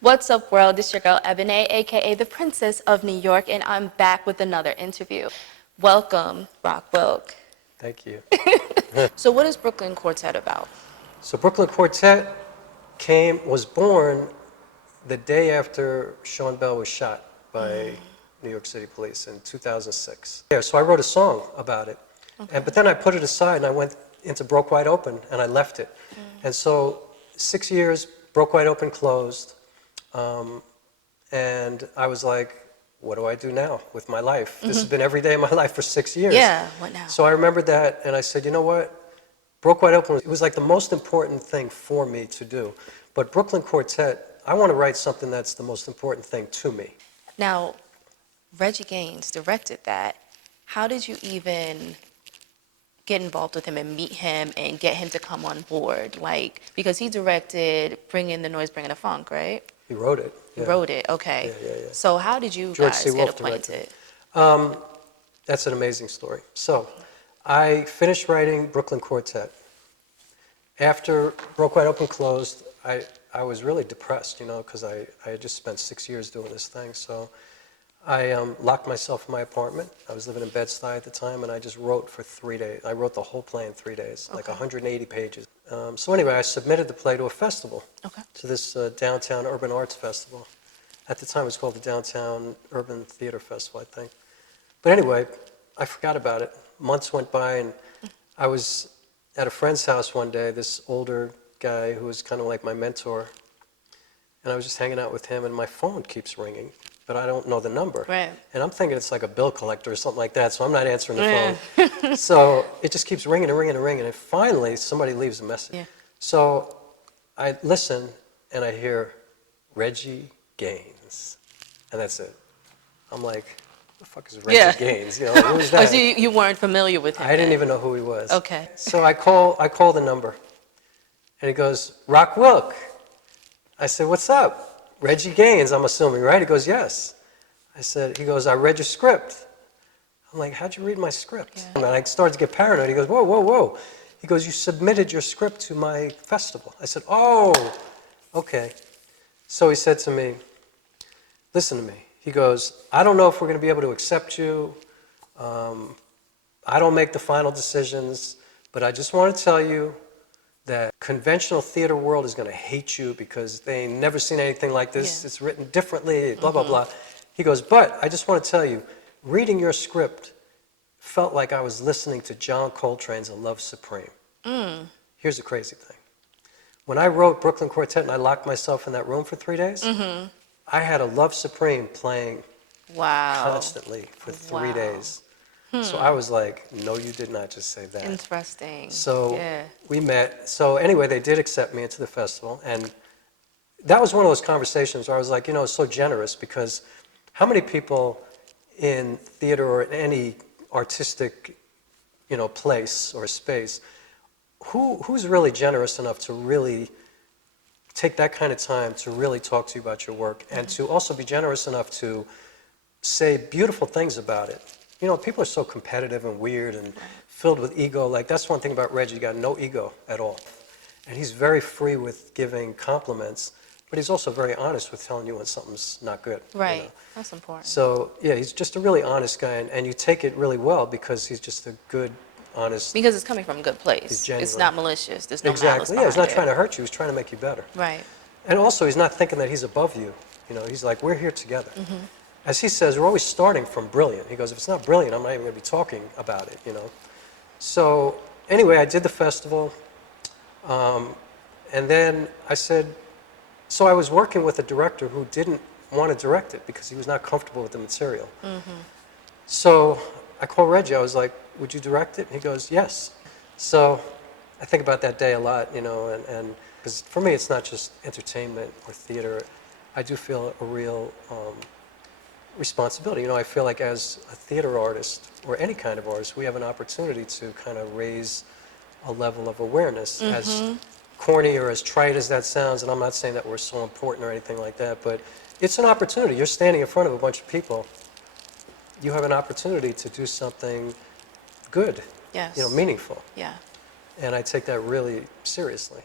What's up, world? It's your girl, Ebonée, aka the Princess of New York, and I'm back with another interview. Welcome, Rock Wilk. Thank you. So, what is Brooklyn Quartet about? So Brooklyn Quartet was born the day after Sean Bell was shot by New York City police in 2006. Yeah, so I wrote a song about it, but then I put it aside and I went into Broke Wide Open and I left it. And so 6 years, Broke Wide Open closed, and I was like, what do I do now with my life? This has been every day of my life for 6 years. Yeah, what now? So I remembered that and I said, you know what? Broke Wide Open, it was like the most important thing for me to do. But Brooklyn Quartet, I want to write something that's the most important thing to me. Now, Reg E Gaines directed that. How did you even get involved with him and meet him and get him to come on board? Like, because he directed Bring in the Noise, Bring in the Funk, right? He wrote it. He wrote it, okay. Yeah. So how did you George guys C. get Wolfe acquainted? That's an amazing story. So I finished writing Brooklyn Quartet. After Broke Wide Open closed, I was really depressed, because I had just spent 6 years doing this thing. So I locked myself in my apartment. I was living in Bed-Stuy at the time, and I just wrote for 3 days. I wrote the whole play in 3 days, like 180 pages. So anyway, I submitted the play to a festival, to this Downtown Urban Arts Festival. At the time, it was called the Downtown Urban Theater Festival, I think. But anyway, I forgot about it. Months went by, and I was at a friend's house one day, this older guy who was kind of like my mentor, and I was just hanging out with him, and my phone keeps ringing, but I don't know the number. Right. And I'm thinking it's like a bill collector or something like that, so I'm not answering the phone. So it just keeps ringing and ringing and ringing, and finally somebody leaves a message. Yeah. So I listen, and I hear Reg E Gaines, and that's it. I'm like, the fuck is Reg E Gaines? Who is that? Oh, so you weren't familiar with him? I didn't even know who he was. Okay. So I call the number, and he goes, Rock Wilk. I said, what's up? Reg E Gaines, I'm assuming, right? He goes, yes. He goes, I read your script. I'm like, how'd you read my script? Yeah. And I started to get paranoid. He goes, whoa, whoa, whoa. He goes, you submitted your script to my festival. I said, oh, okay. So he said to me, listen to me. He goes, I don't know if we're going to be able to accept you. I don't make the final decisions, but I just want to tell you that conventional theater world is going to hate you because they ain't never seen anything like this. Yeah. It's written differently, blah, blah, blah. He goes, but I just want to tell you, reading your script felt like I was listening to John Coltrane's A Love Supreme. Here's the crazy thing. When I wrote Brooklyn Quartet and I locked myself in that room for 3 days, I had A Love Supreme playing constantly for 3 days. So I was like, no, you did not just say that. Interesting. So we met. So anyway, they did accept me into the festival. And that was one of those conversations where I was like, it's so generous because how many people in theater or in any artistic, place or space, who's really generous enough to really take that kind of time to really talk to you about your work and to also be generous enough to say beautiful things about it. People are so competitive and weird and filled with ego. Like, that's one thing about Reg. He got no ego at all. And he's very free with giving compliments, but he's also very honest with telling you when something's not good. Right. That's important. So, yeah, he's just a really honest guy, and you take it really well because he's just a good, honest... Because it's coming from a good place. He's genuine. It's not malicious. There's no malice Exactly. Yeah, he's not behind trying to hurt you. He's trying to make you better. Right. And also, he's not thinking that he's above you. He's like, we're here together. As he says, we're always starting from brilliant. He goes, if it's not brilliant, I'm not even going to be talking about it, So anyway, I did the festival. And then I said, so I was working with a director who didn't want to direct it because he was not comfortable with the material. So I called Reggie. I was like, would you direct it? And he goes, yes. So I think about that day a lot, and because for me, it's not just entertainment or theater. I do feel a real responsibility. I feel like as a theater artist or any kind of artist, we have an opportunity to kind of raise a level of awareness. As corny or as trite as that sounds, and I'm not saying that we're so important or anything like that, but it's an opportunity. You're standing in front of a bunch of people. You have an opportunity to do something good, meaningful. Yeah. And I take that really seriously,